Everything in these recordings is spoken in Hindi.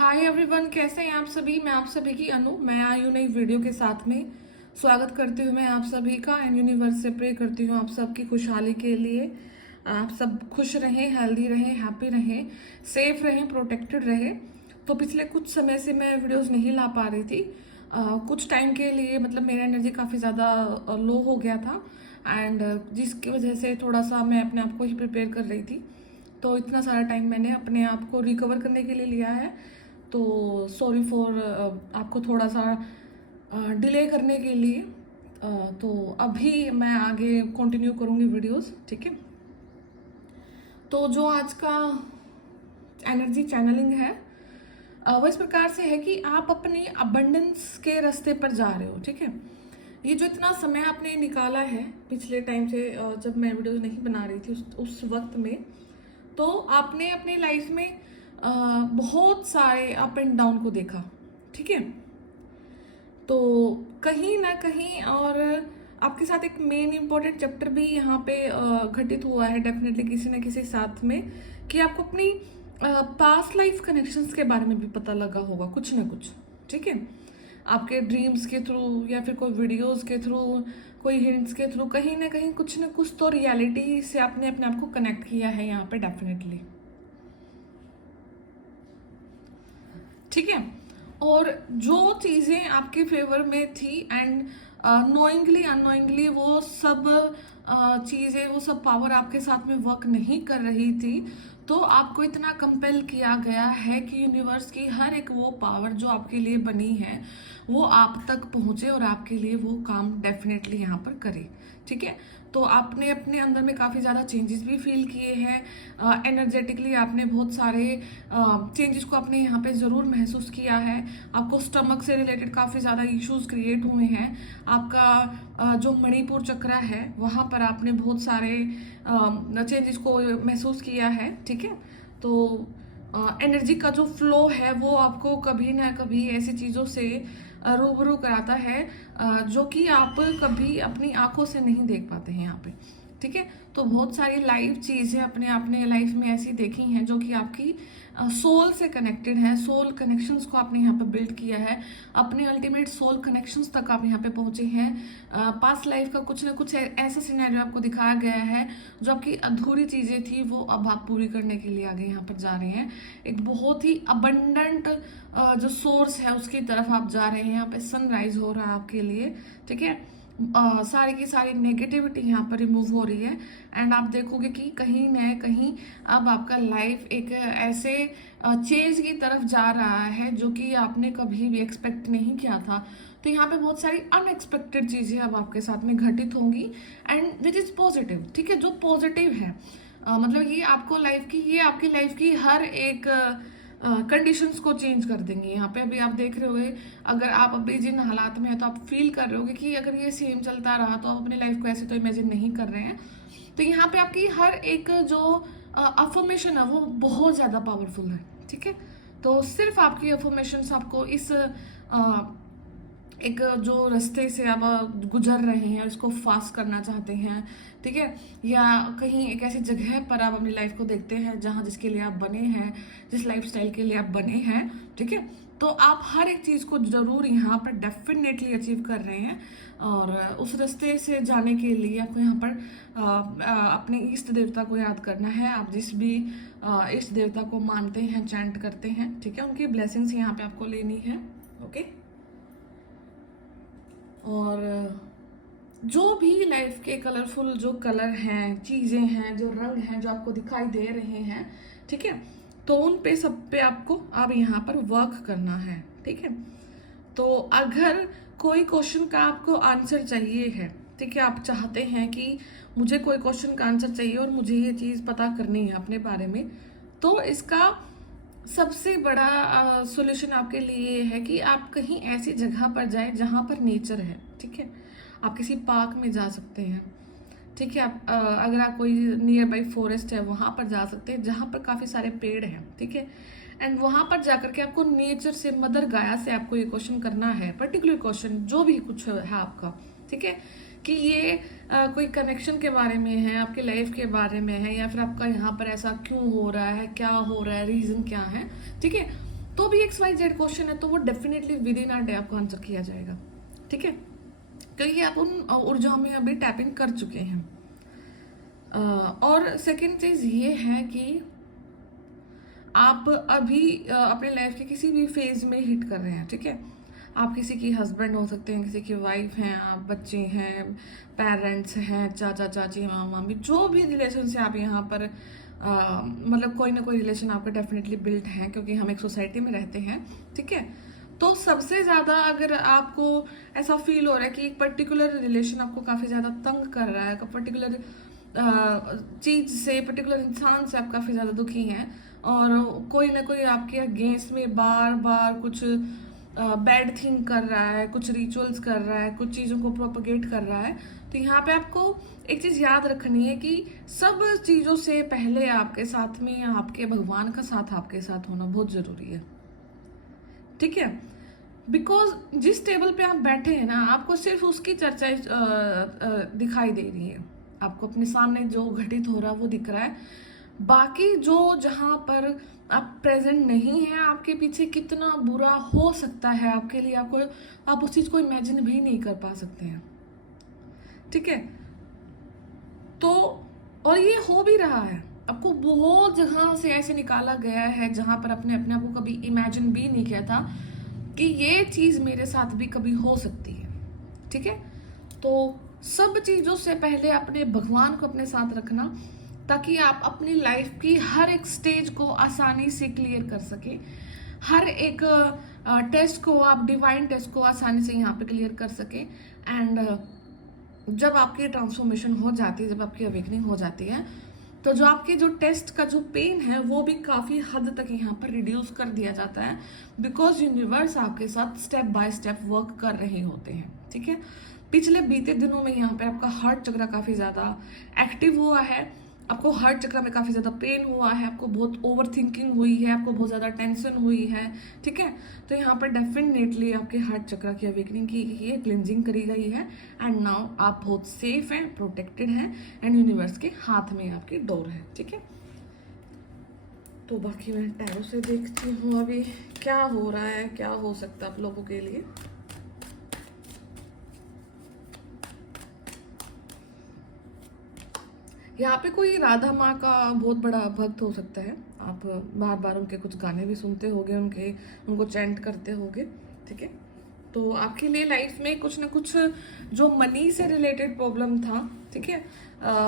हाय एवरीवन, कैसे हैं आप सभी। मैं आप सभी की अनु, मैं आई हूँ नई वीडियो के साथ में। स्वागत करती हूँ मैं आप सभी का एंड यूनिवर्स से प्रे करती हूँ आप सबकी खुशहाली के लिए। आप सब खुश रहें, हेल्दी रहें, हैप्पी रहें, सेफ रहें, प्रोटेक्टेड रहें। तो पिछले कुछ समय से मैं वीडियोस नहीं ला पा रही थी। कुछ टाइम के लिए मतलब मेरा एनर्जी काफ़ी ज़्यादा लो हो गया था एंड जिसकी वजह से थोड़ा सा मैं अपने आप को ही प्रिपेयर कर रही थी। तो इतना सारा टाइम मैंने अपने आप को रिकवर करने के लिए लिया है। तो सॉरी फॉर आपको थोड़ा सा डिले करने के लिए। तो अभी मैं आगे कंटिन्यू करूँगी वीडियोस, ठीक है। तो जो आज का एनर्जी चैनलिंग है वो इस प्रकार से है कि आप अपनी अबंडेंस के रास्ते पर जा रहे हो, ठीक है। ये जो इतना समय आपने निकाला है पिछले टाइम से, जब मैं वीडियोस नहीं बना रही थी उस वक्त में, तो आपने अपनी लाइफ में बहुत सारे अप एंड डाउन को देखा, ठीक है। तो कहीं ना कहीं और आपके साथ एक मेन इंपॉर्टेंट चैप्टर भी यहाँ पे घटित हुआ है डेफिनेटली किसी न किसी साथ में, कि आपको अपनी पास्ट लाइफ कनेक्शंस के बारे में भी पता लगा होगा कुछ ना कुछ, ठीक है। आपके ड्रीम्स के थ्रू या फिर कोई वीडियोस के थ्रू, कोई हिंट्स के थ्रू, कहीं ना कहीं कुछ ना कुछ तो रियलिटी से आपने अपने आप को कनेक्ट किया है यहाँ पे डेफिनेटली, ठीक है। और जो चीज़ें आपके फेवर में थी एंड नोइंगली अननोइंगली वो सब चीज़ें, वो सब पावर आपके साथ में वर्क नहीं कर रही थी, तो आपको इतना कंपेल किया गया है कि यूनिवर्स की हर एक वो पावर जो आपके लिए बनी है वो आप तक पहुंचे और आपके लिए वो काम डेफिनेटली यहाँ पर करे, ठीक है। तो आपने अपने अंदर में काफ़ी ज़्यादा चेंजेस भी फील किए हैं। एनर्जेटिकली आपने बहुत सारे चेंजेस को आपने यहाँ पे ज़रूर महसूस किया है। आपको स्टमक से रिलेटेड काफ़ी ज़्यादा इश्यूज क्रिएट हुए हैं। आपका जो मणिपुर चक्र है वहाँ पर आपने बहुत सारे चेंजेस को महसूस किया है, ठीक है। तो एनर्जी का जो फ्लो है वो आपको कभी ना कभी ऐसी चीज़ों से रूबरू कराता है जो कि आप कभी अपनी आंखों से नहीं देख पाते हैं यहाँ पे, ठीक है। तो बहुत सारी लाइव चीज़ें आपने लाइफ में ऐसी देखी हैं जो कि आपकी सोल से कनेक्टेड है। सोल कनेक्शंस को आपने यहाँ पे बिल्ड किया है, अपने अल्टीमेट सोल कनेक्शंस तक आप यहाँ पे पहुंचे हैं। पास्ट लाइफ का कुछ ना कुछ ऐसा सिनेरियो आपको दिखाया गया है जो आपकी अधूरी चीज़ें थी वो अब आप पूरी करने के लिए आगे यहाँ पर जा रहे हैं। एक बहुत ही अबंडेंट जो सोर्स है उसकी तरफ आप जा रहे हैं। यहाँ पे सनराइज हो रहा है आपके लिए, ठीक है। सारी की सारी नेगेटिविटी यहाँ पर रिमूव हो रही है एंड आप देखोगे कि कहीं न कहीं अब आपका लाइफ एक ऐसे चेंज की तरफ जा रहा है जो कि आपने कभी भी एक्सपेक्ट नहीं किया था। तो यहाँ पे बहुत सारी अनएक्सपेक्टेड चीज़ें अब आपके साथ में घटित होंगी एंड विच इज़ पॉजिटिव, ठीक है। जो पॉजिटिव है मतलब ये आपको लाइफ की, ये आपकी लाइफ की हर एक कंडीशंस को चेंज कर देंगे। यहाँ पे अभी आप देख रहे होगे, अगर आप अभी जिन हालात में है तो आप फील कर रहे होगे कि अगर ये सेम चलता रहा तो आप अपनी लाइफ को ऐसे तो इमेजिन नहीं कर रहे हैं। तो यहाँ पे आपकी हर एक जो अफर्मेशन है वो बहुत ज़्यादा पावरफुल है, ठीक है। तो सिर्फ आपकी अफर्मेशंस आपको इस एक जो रास्ते से आप गुजर रहे हैं इसको फास्ट करना चाहते हैं, ठीक है। या कहीं एक ऐसी जगह पर आप अपनी लाइफ को देखते हैं जहाँ जिसके लिए आप बने हैं, जिस लाइफस्टाइल के लिए आप बने हैं, ठीक है। तो आप हर एक चीज़ को जरूर यहाँ पर डेफिनेटली अचीव कर रहे हैं और उस रास्ते से जाने के लिए आपको यहाँ पर अपने इष्ट देवता को याद करना है। आप जिस भी इष्ट देवता को मानते हैं, चैंट करते हैं, ठीक है, उनकी ब्लेसिंग्स यहाँ पे आपको लेनी है, ओके। और जो भी लाइफ के कलरफुल जो कलर हैं, चीज़ें हैं, जो रंग हैं जो आपको दिखाई दे रहे हैं, ठीक है, तो उन पे सब पे आपको अब यहाँ पर वर्क करना है, ठीक है। तो अगर कोई क्वेश्चन का आपको आंसर चाहिए है, ठीक है, आप चाहते हैं कि मुझे कोई क्वेश्चन का आंसर चाहिए और मुझे ये चीज़ पता करनी है अपने बारे में, तो इसका सबसे बड़ा सॉल्यूशन आपके लिए है कि आप कहीं ऐसी जगह पर जाएं जहां पर नेचर है, ठीक है। आप किसी पार्क में जा सकते हैं, ठीक है। आप अगर आप कोई नियर बाई फॉरेस्ट है वहां पर जा सकते हैं जहां पर काफ़ी सारे पेड़ हैं, ठीक है। एंड वहां पर जाकर के आपको नेचर से, मदर गाया से आपको ये क्वेश्चन करना है, पर्टिकुलर क्वेश्चन जो भी कुछ है आपका, ठीक है, कि ये कोई कनेक्शन के बारे में है, आपके लाइफ के बारे में है, या फिर आपका यहाँ पर ऐसा क्यों हो रहा है, क्या हो रहा है, रीज़न क्या है, ठीक है। तो भी XYZ क्वेश्चन है तो वो definitely with in are day आपको आंसर किया जाएगा, ठीक है, क्योंकि आप उन ऊर्जाओं में अभी टैपिंग कर चुके हैं। और सेकेंड चीज ये है कि आप अभी अपने लाइफ के किसी भी फेज में हिट कर रहे हैं, ठीक है। आप किसी की हस्बैंड हो सकते हैं, किसी की वाइफ हैं, आप बच्चे हैं, पेरेंट्स हैं, चाचा चाची, मामा मामी, जो भी रिलेशन से आप यहाँ पर मतलब कोई ना कोई रिलेशन आपके डेफिनेटली बिल्ट हैं, क्योंकि हम एक सोसाइटी में रहते हैं, ठीक है। तो सबसे ज़्यादा अगर आपको ऐसा फील हो रहा है कि एक पर्टिकुलर रिलेशन आपको काफ़ी ज़्यादा तंग कर रहा है, पर्टिकुलर चीज़ से, पर्टिकुलर इंसान से आप काफ़ी ज़्यादा दुखी हैं, और कोई ना कोई आपके अगेंस्ट में बार बार कुछ बैड थिंग कर रहा है, कुछ रिचुअल्स कर रहा है, कुछ चीज़ों को प्रोपगेट कर रहा है, तो यहाँ पे आपको एक चीज़ याद रखनी है कि सब चीज़ों से पहले आपके साथ में आपके भगवान का साथ आपके साथ होना बहुत ज़रूरी है, ठीक है। बिकॉज जिस टेबल पे आप बैठे हैं ना, आपको सिर्फ उसकी चर्चा दिखाई दे रही है, आपको अपने सामने जो घटित हो रहा है वो दिख रहा है, बाकी जो जहाँ पर आप प्रेजेंट नहीं है, आपके पीछे कितना बुरा हो सकता है आपके लिए, आप उस चीज को इमेजिन भी नहीं कर पा सकते हैं, ठीक है। तो और ये हो भी रहा है, आपको बहुत जगह से ऐसे निकाला गया है जहां पर अपने अपने आप को कभी इमेजिन भी नहीं किया था कि ये चीज मेरे साथ भी कभी हो सकती है, ठीक है। तो सब चीजों से पहले अपने भगवान को अपने साथ रखना, ताकि आप अपनी लाइफ की हर एक स्टेज को आसानी से क्लियर कर सके, हर एक टेस्ट को आप, डिवाइन टेस्ट को आसानी से यहाँ पे क्लियर कर सके। एंड जब आपकी ट्रांसफॉर्मेशन हो जाती है, जब आपकी अवेकनिंग हो जाती है, तो जो आपके जो टेस्ट का जो पेन है वो भी काफ़ी हद तक यहाँ पर रिड्यूस कर दिया जाता है, बिकॉज यूनिवर्स आपके साथ स्टेप बाय स्टेप वर्क कर रहे होते हैं, ठीक है। पिछले बीते दिनों में यहाँ पे आपका हार्ट चक्र काफ़ी ज़्यादा एक्टिव हुआ है, आपको हार्ट चक्र में काफ़ी ज़्यादा पेन हुआ है, आपको बहुत ओवर थिंकिंग हुई है, आपको बहुत ज़्यादा टेंशन हुई है, ठीक है। तो यहाँ पर डेफिनेटली आपके हार्ट चक्र की अवेकनिंग की गई है, क्लिनजिंग करी गई है, एंड नाउ आप बहुत सेफ हैं, प्रोटेक्टेड हैं, एंड यूनिवर्स के हाथ में आपकी डोर है, ठीक है। तो बाकी मैं टैरो से देखती हूँ अभी क्या हो रहा है, क्या हो सकता है आप लोगों के लिए। यहाँ पे कोई राधा माँ का बहुत बड़ा भक्त हो सकता है, आप बार बार उनके कुछ गाने भी सुनते होगे, उनको चैंट करते होगे, ठीक है। तो आपके लिए लाइफ में कुछ ना कुछ जो मनी से रिलेटेड प्रॉब्लम था, ठीक है,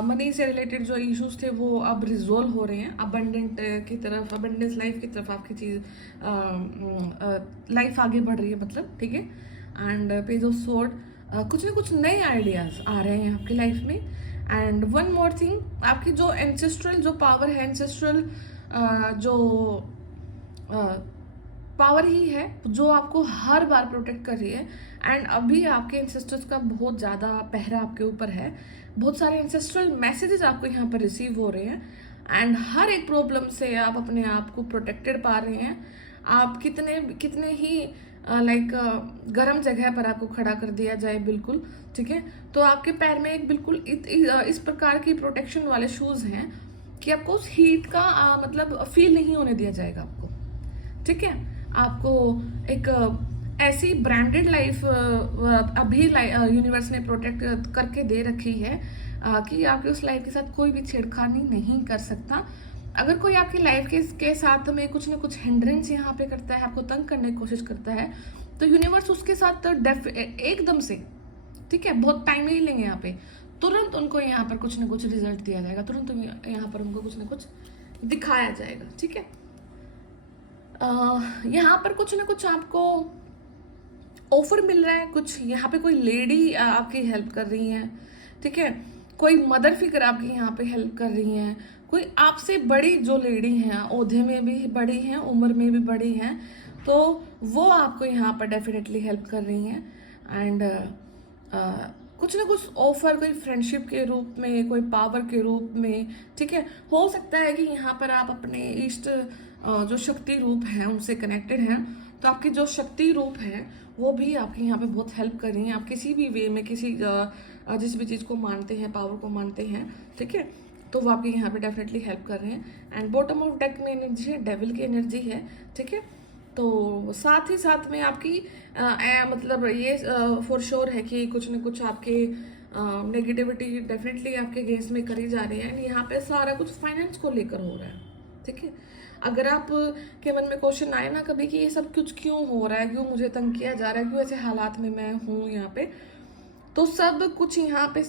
मनी से रिलेटेड जो इश्यूज थे वो अब रिजोल्व हो रहे हैं, अबंडेंट की तरफ, अबंडेंस लाइफ की तरफ आपकी चीज लाइफ आगे बढ़ रही है, मतलब, ठीक है। एंड पेज ऑफ सोर्ड, कुछ ना कुछ नए आइडियाज आ रहे हैं आपकी लाइफ में। एंड वन मोर थिंग, आपकी जो एंसेस्ट्रल जो पावर है, एंसेस्ट्रल जो पावर ही है जो आपको हर बार प्रोटेक्ट कर रही है, एंड अभी आपके एंसेस्टर्स का बहुत ज़्यादा पहरा आपके ऊपर है, बहुत सारे एंसेस्ट्रल मैसेजेस आपको यहाँ पर रिसीव हो रहे हैं, एंड हर एक प्रॉब्लम से आप अपने आप को प्रोटेक्टेड पा रहे हैं। आप कितने ही लाइक गर्म जगह पर आपको खड़ा कर दिया जाए, बिल्कुल, ठीक है, तो आपके पैर में एक बिल्कुल इस प्रकार की प्रोटेक्शन वाले शूज हैं कि आपको उस हीट का मतलब फील नहीं होने दिया जाएगा आपको, ठीक है। आपको एक ऐसी ब्रांडेड लाइफ अभी यूनिवर्स ने प्रोटेक्ट करके दे रखी है कि आपके उस लाइफ के साथ कोई भी छेड़खानी नहीं कर सकता। अगर कोई आपकी लाइफ के साथ में कुछ ना कुछ हिंड्रेंस यहाँ पे करता है, आपको तंग करने की कोशिश करता है, तो यूनिवर्स उसके साथ एकदम से, ठीक है, बहुत टाइम नहीं लेंगे यहाँ पे, तुरंत उनको यहाँ पर कुछ ना कुछ रिजल्ट दिया जाएगा, तुरंत यहाँ पर उनको कुछ ना कुछ दिखाया जाएगा, ठीक है। यहाँ पर कुछ ना कुछ आपको ऑफर मिल रहा है, कुछ यहाँ पे कोई लेडी आपकी हेल्प कर रही है, ठीक है, कोई मदर फिगर आपकी यहाँ पे हेल्प कर रही हैं, कोई आपसे बड़ी जो लेडी हैं, ओहदे में भी बड़ी हैं, उम्र में भी बड़ी हैं, तो वो आपको यहाँ पर डेफिनेटली हेल्प कर रही हैं। एंड कुछ ना कुछ ऑफर, कोई फ्रेंडशिप के रूप में, कोई पावर के रूप में, ठीक है। हो सकता है कि यहाँ पर आप अपने इष्ट जो शक्ति रूप हैं उनसे कनेक्टेड हैं, तो आपकी जो शक्ति रूप है वो भी आपकी यहाँ पे बहुत हेल्प कर रही हैं। आप किसी भी वे में जिस भी चीज़ को मानते हैं, पावर को मानते हैं, ठीक है, तो वो आपकी यहाँ पे डेफिनेटली हेल्प कर रहे हैं। एंड बॉटम ऑफ डेक में एनर्जी है, डेविल की एनर्जी है, ठीक है। तो साथ ही साथ में आपकी मतलब ये फॉर श्योर है कि कुछ न कुछ आपके नेगेटिविटी डेफिनेटली आपके अगेंस्ट में करी जा रही है, एंड यहाँ पे सारा कुछ फाइनेंस को लेकर हो रहा है, ठीक है। अगर आप के मन में क्वेश्चन आए ना कभी कि ये सब कुछ क्यों हो रहा है, क्यों मुझे तंग किया जा रहा है, क्यों ऐसे हालात में मैं हूँ यहाँ पे, तो सब कुछ यहाँ पे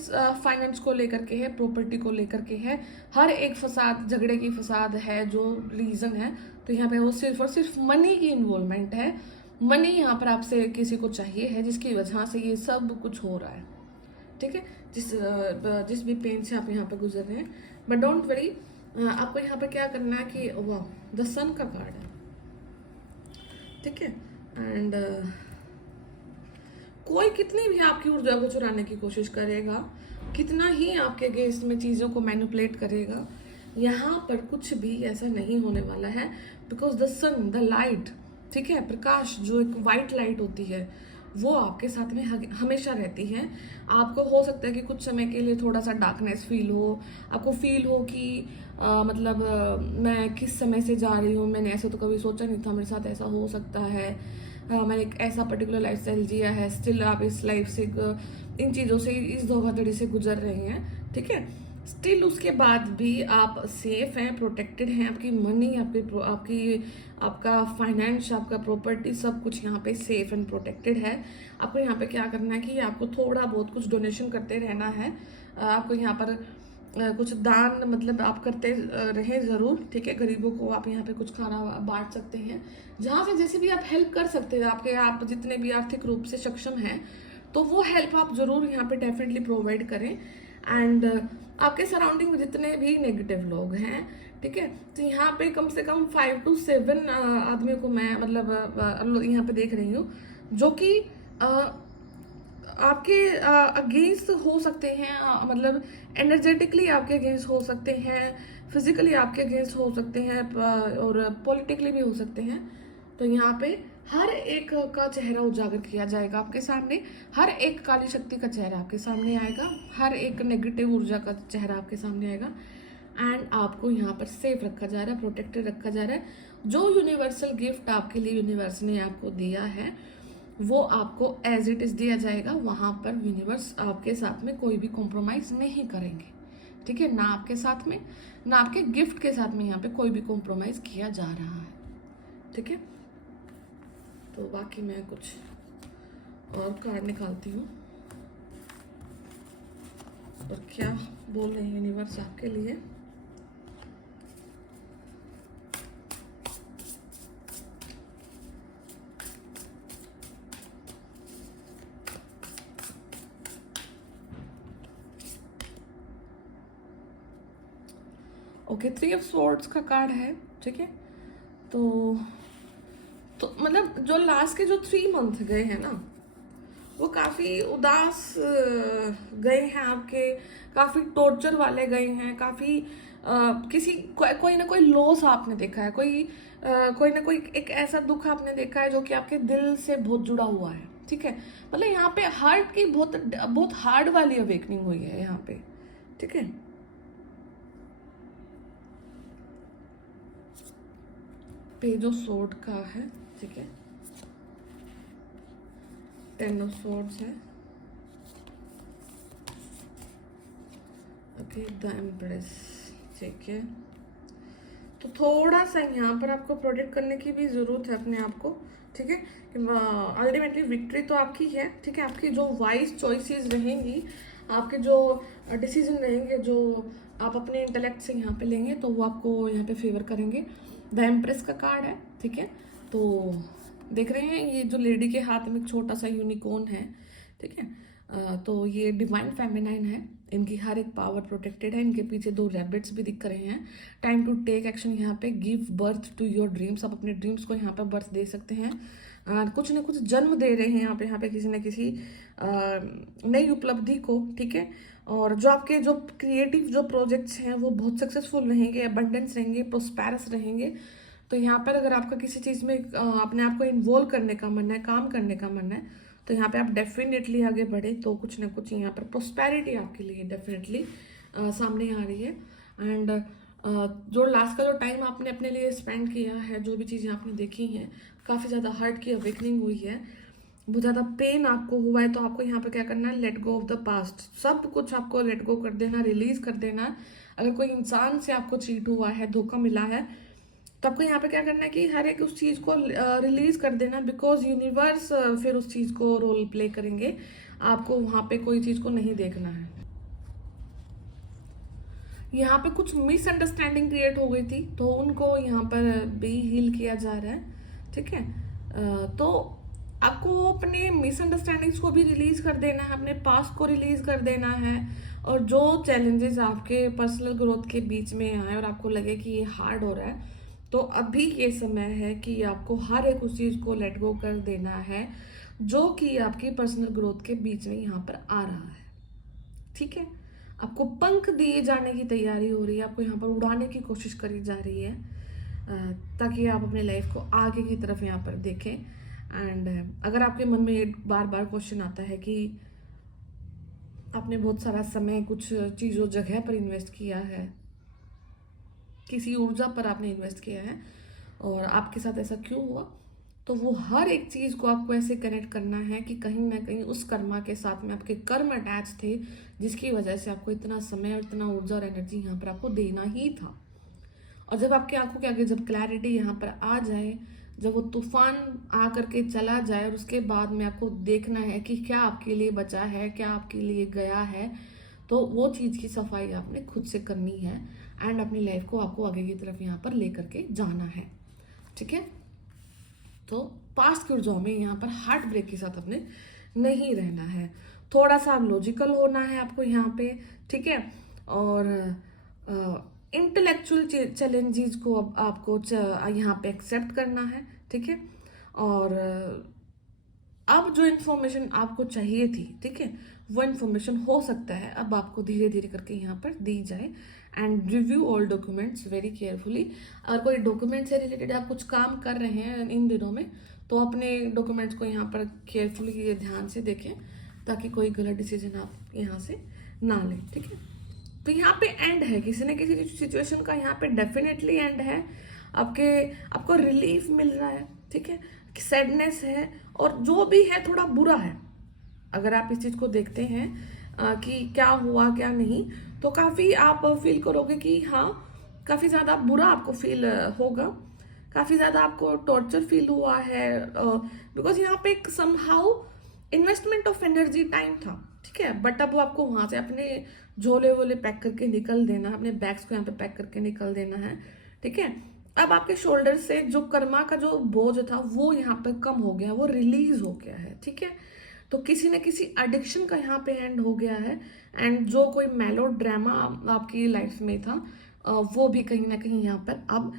फाइनेंस को लेकर के है, प्रॉपर्टी को लेकर के है, हर एक फसाद, झगड़े की फसाद है जो रीज़न है। तो यहाँ पे वो सिर्फ और सिर्फ मनी की इन्वॉल्वमेंट है, मनी यहाँ पर आपसे किसी को चाहिए है, जिसकी वजह से ये सब कुछ हो रहा है, ठीक है। जिस भी पेन से आप यहाँ पे गुजर रहे हैं, बट डोंट वरी, आपको यहाँ पे क्या करना है कि वाह, द सन का कार्ड है, ठीक है। एंड कोई कितनी भी आपकी ऊर्जा को चुराने की कोशिश करेगा, कितना ही आपके अगेंस्ट में चीज़ों को मैनिपुलेट करेगा, यहाँ पर कुछ भी ऐसा नहीं होने वाला है, because the sun, the light, ठीक है, प्रकाश, जो एक वाइट लाइट होती है वो आपके साथ में हमेशा रहती है। आपको हो सकता है कि कुछ समय के लिए थोड़ा सा डार्कनेस फील हो, आपको फील हो कि मतलब मैं किस समय से जा रही हूँ, मैंने ऐसे तो कभी सोचा नहीं था मेरे साथ ऐसा हो सकता है, मैंने एक ऐसा पर्टिकुलर लाइफ स्टाइल जिया है, स्टिल आप इस लाइफ से इन चीज़ों से, इस धोखाधड़ी से गुजर रहे हैं, ठीक है। स्टिल उसके बाद भी आप सेफ हैं, प्रोटेक्टेड हैं, आपकी मनी, आपकी आपका फाइनेंस, आपका प्रॉपर्टी, सब कुछ यहाँ पे सेफ एंड प्रोटेक्टेड है। आपको यहाँ पे क्या करना है कि आपको थोड़ा बहुत कुछ डोनेशन करते रहना है, आपको यहाँ पर कुछ दान मतलब आप करते रहें ज़रूर, ठीक है। गरीबों को आप यहाँ पे कुछ खाना बांट सकते हैं, जहाँ से जैसे भी आप हेल्प कर सकते हैं, आप जितने भी आर्थिक रूप से सक्षम हैं, तो वो हेल्प आप ज़रूर यहाँ पे डेफिनेटली प्रोवाइड करें। एंड आपके सराउंडिंग में जितने भी नेगेटिव लोग हैं, ठीक है, तो यहाँ पे कम से कम 5 to 7 आदमियों को मैं मतलब यहाँ पे देख रही हूँ, जो कि आपके अगेंस्ट हो सकते हैं, मतलब एनर्जेटिकली आपके अगेंस्ट हो सकते हैं, फिजिकली आपके अगेंस्ट हो सकते हैं, और पॉलिटिकली भी हो सकते हैं। तो यहाँ पे हर एक का चेहरा उजागर किया जाएगा आपके सामने, हर एक काली शक्ति का चेहरा आपके सामने आएगा, हर एक नेगेटिव ऊर्जा का चेहरा आपके सामने आएगा, एंड आपको यहाँ पर सेफ रखा जा रहा है, प्रोटेक्टेड रखा जा रहा है। जो यूनिवर्सल गिफ्ट आपके लिए यूनिवर्स ने आपको दिया है वो आपको एज इट इज़ दिया जाएगा। वहाँ पर यूनिवर्स आपके साथ में कोई भी कॉम्प्रोमाइज़ नहीं करेंगे, ठीक है, ना आपके साथ में, ना आपके गिफ्ट के साथ में यहाँ पे कोई भी कॉम्प्रोमाइज़ किया जा रहा है, ठीक है। तो बाकी मैं कुछ और कार्ड निकालती हूँ और क्या बोल रहे हैं यूनिवर्स आपके लिए। ओके, 3 ऑफ स्वॉर्ड्स का कार्ड है, ठीक है। तो मतलब जो लास्ट के जो 3 मंथ गए हैं ना, वो काफ़ी उदास गए हैं आपके, काफ़ी टॉर्चर वाले गए हैं, काफ़ी कोई ना कोई लॉस आपने देखा है, कोई ना कोई एक ऐसा दुख आपने देखा है जो कि आपके दिल से बहुत जुड़ा हुआ है, ठीक है। मतलब यहाँ पे हार्ट की बहुत हार्ड वाली अवेकनिंग हुई है यहाँ पे, ठीक है। पेज ऑफ स्वॉर्ड का है, ठीक है, 10 ऑफ स्वॉर्ड्स है, ओके, द एम्प्रेस, ठीक है। तो थोड़ा सा यहाँ पर आपको प्रोटेक्ट करने की भी ज़रूरत है अपने आप को, ठीक है। अल्टीमेटली विक्ट्री तो आपकी है, ठीक है। आपकी जो वाइज चॉइसेस रहेंगी, आपके जो डिसीजन रहेंगे, जो आप अपने इंटेलेक्ट से यहाँ पे लेंगे, तो वो आपको यहाँ पे फेवर करेंगे। द एम्प्रेस का कार्ड है, ठीक है। तो देख रहे हैं ये जो लेडी के हाथ में एक छोटा सा यूनिकॉर्न है, ठीक है। तो ये डिवाइन फेमिनाइन है, इनकी हर एक पावर प्रोटेक्टेड है, इनके पीछे 2 रैबिट्स भी दिख रहे हैं। टाइम टू टेक एक्शन, यहाँ पे give birth to your dreams, आप अपने ड्रीम्स को यहाँ पे बर्थ दे सकते हैं, कुछ ना कुछ जन्म दे रहे हैं यहाँ पे किसी न किसी नई उपलब्धि को, ठीक है। और जो आपके जो क्रिएटिव जो प्रोजेक्ट्स हैं वो बहुत सक्सेसफुल रहेंगे, अबंडेंस रहेंगे, प्रोस्पेरस रहेंगे। तो यहाँ पर अगर आपका किसी चीज़ में अपने आप को इन्वॉल्व करने का मन है, काम करने का मन है, तो यहाँ पे आप डेफिनेटली आगे बढ़े, तो कुछ ना कुछ यहाँ पर प्रोस्पेरिटी आपके लिए डेफिनेटली सामने आ रही है। एंड जो लास्ट का जो टाइम आपने अपने लिए स्पेंड किया है, जो भी चीज़ें आपने देखी हैं, काफ़ी ज़्यादा हार्ट की अवेकनिंग हुई है, बहुत ज़्यादा पेन आपको हुआ है, तो आपको यहाँ पर क्या करना है, let go of the past. सब कुछ आपको लेट गो कर देना, रिलीज कर देना। अगर कोई इंसान से आपको चीट हुआ है, धोखा मिला है, तो आपको यहाँ पे क्या करना है कि हर एक उस चीज़ को रिलीज कर देना, बिकॉज यूनिवर्स फिर उस चीज़ को रोल प्ले करेंगे। आपको वहाँ पे कोई चीज़ को नहीं देखना है। यहाँ पे कुछ मिसअंडरस्टैंडिंग क्रिएट हो गई थी, तो उनको यहाँ पर भी हील किया जा रहा है, ठीक है। तो आपको अपने मिसअंडरस्टैंडिंग्स को भी रिलीज कर देना है, अपने पास्ट को रिलीज कर देना है। और जो चैलेंजेस आपके पर्सनल ग्रोथ के बीच में आए और आपको लगे कि ये हार्ड हो रहा है, तो अभी ये समय है कि आपको हर एक उस चीज़ को लेट गो कर देना है जो कि आपकी पर्सनल ग्रोथ के बीच में यहाँ पर आ रहा है, ठीक है। आपको पंख दिए जाने की तैयारी हो रही है, आपको यहाँ पर उड़ाने की कोशिश करी जा रही है, ताकि आप अपने लाइफ को आगे की तरफ यहाँ पर देखें। एंड अगर आपके मन में एक बार बार क्वेश्चन आता है कि आपने बहुत सारा समय कुछ चीज़ों जगह पर इन्वेस्ट किया है, किसी ऊर्जा पर आपने इन्वेस्ट किया है और आपके साथ ऐसा क्यों हुआ, तो वो हर एक चीज़ को आपको ऐसे कनेक्ट करना है कि कहीं ना कहीं उस कर्मा के साथ में आपके कर्म अटैच थे, जिसकी वजह से आपको इतना समय और इतना ऊर्जा और एनर्जी यहाँ पर आपको देना ही था। और जब आपकी आंखों के आगे जब क्लैरिटी यहाँ पर आ जाए, जब वो तूफान आ करके चला जाए और उसके बाद में आपको देखना है कि क्या आपके लिए बचा है, क्या आपके लिए गया है, तो वो चीज़ की सफाई आपने खुद से करनी है एंड अपनी लाइफ को आपको आगे की तरफ यहाँ पर लेकर के जाना है, ठीक है। तो पास्ट की ऊर्जाओं में यहाँ पर हार्ट ब्रेक के साथ अपने नहीं रहना है, थोड़ा सा लॉजिकल होना है आपको यहाँ पे, ठीक है। और इंटेलेक्चुअल चैलेंजेस को अब आपको यहाँ पे एक्सेप्ट करना है, ठीक है। और अब जो इन्फॉर्मेशन आपको चाहिए थी, ठीक है, वो इन्फॉर्मेशन हो सकता है अब आपको धीरे धीरे करके यहाँ पर दी जाए। And review all documents very carefully. अगर कोई डॉक्यूमेंट से रिलेटेड आप कुछ काम कर रहे हैं इन दिनों में, तो अपने डॉक्यूमेंट्स को यहाँ पर केयरफुली ध्यान से देखें, ताकि कोई गलत डिसीजन आप यहाँ से ना लें, ठीक है। तो यहाँ पे एंड है, किसी न किसी सिचुएशन का यहाँ पे डेफिनेटली एंड है। आपको रिलीफ मिल रहा है, ठीक है, सैडनेस है और जो भी है थोड़ा बुरा है। अगर आप इस चीज़ को देखते हैं कि क्या हुआ क्या नहीं, तो काफ़ी आप फील करोगे कि हाँ, काफ़ी ज़्यादा बुरा आपको फील होगा, काफ़ी ज़्यादा आपको टॉर्चर फील हुआ है, बिकॉज यहाँ पे एक somehow investment of energy time था, ठीक है। बट अब आपको वहाँ से अपने झोले वोले पैक करके निकल देना, अपने बैग्स को यहाँ पे पैक करके निकल देना है, ठीक है। अब आपके शोल्डर से जो कर्मा का जो बोझ था वो यहाँ पे कम हो गया, वो रिलीज हो गया है, ठीक है। तो किसी न किसी एडिक्शन का यहाँ पे एंड हो गया है। एंड जो कोई मेलो ड्रामा आपकी लाइफ में था, वो भी कहीं ना कहीं यहाँ पर अब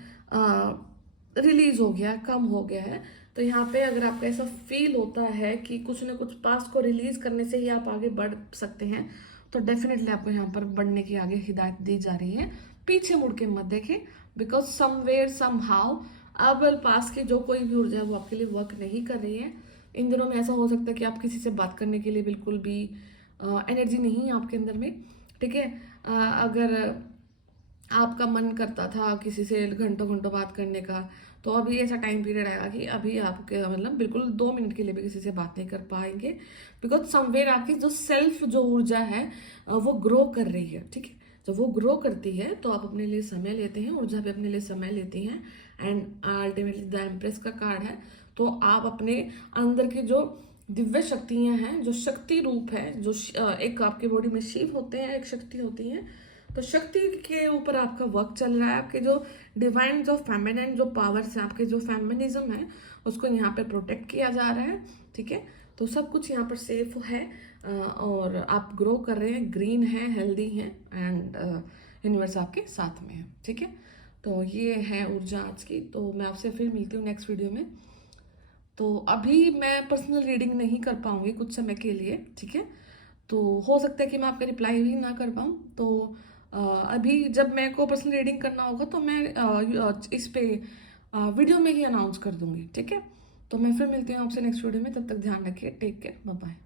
रिलीज हो गया, कम हो गया है। तो यहाँ पे अगर आपको ऐसा फील होता है कि कुछ ना कुछ पास्ट को रिलीज करने से ही आप आगे बढ़ सकते हैं, तो डेफिनेटली आपको यहाँ पर बढ़ने की आगे हिदायत दी जा रही है। पीछे मुड़ के मत देखें, बिकॉज समवेयर समहाउ अब पास की जो कोई भी ऊर्जा है वो आपके लिए वर्क नहीं कर रही है। इन दिनों में ऐसा हो सकता है कि आप किसी से बात करने के लिए बिल्कुल भी एनर्जी नहीं है आपके अंदर में, ठीक है। अगर आपका मन करता था किसी से घंटों घंटों बात करने का, तो अभी ऐसा टाइम पीरियड आएगा कि अभी आपके मतलब बिल्कुल 2 मिनट के लिए भी किसी से बात नहीं कर पाएंगे, बिकॉज समवेयर आपकी जो सेल्फ जो ऊर्जा है वो ग्रो कर रही है, ठीक है। जब वो ग्रो करती है तो आप अपने लिए समय लेते हैं, ऊर्जा भी अपने लिए समय लेती हैं। एंड अल्टीमेटली द एम्प्रेस का कार्ड है, तो आप अपने अंदर की जो दिव्य शक्तियां हैं, जो शक्ति रूप है, जो एक आपके बॉडी में शिव होते हैं, एक शक्ति होती है, तो शक्ति के ऊपर आपका वर्क चल रहा है। आपके जो डिवाइन जो फेमिनिन जो पावर्स है, आपके जो फेमिनिज्म है, उसको यहाँ पे प्रोटेक्ट किया जा रहा है, ठीक है। तो सब कुछ यहाँ पर सेफ है और आप ग्रो कर रहे हैं, ग्रीन है, हेल्दी हैं एंड यूनिवर्स आपके साथ में है, ठीक है। तो ये है ऊर्जा आज की। तो मैं आपसे फिर मिलती हूँ नेक्स्ट वीडियो में। तो अभी मैं पर्सनल रीडिंग नहीं कर पाऊंगी कुछ समय के लिए, ठीक है। तो हो सकता है कि मैं आपका रिप्लाई भी ना कर पाऊँ। तो अभी जब मेरे को पर्सनल रीडिंग करना होगा तो मैं इस पे वीडियो में ही अनाउंस कर दूंगी, ठीक है। तो मैं फिर मिलती हूँ आपसे नेक्स्ट वीडियो में, तब तक ध्यान रखिए, टेक केयर, बाय बाय।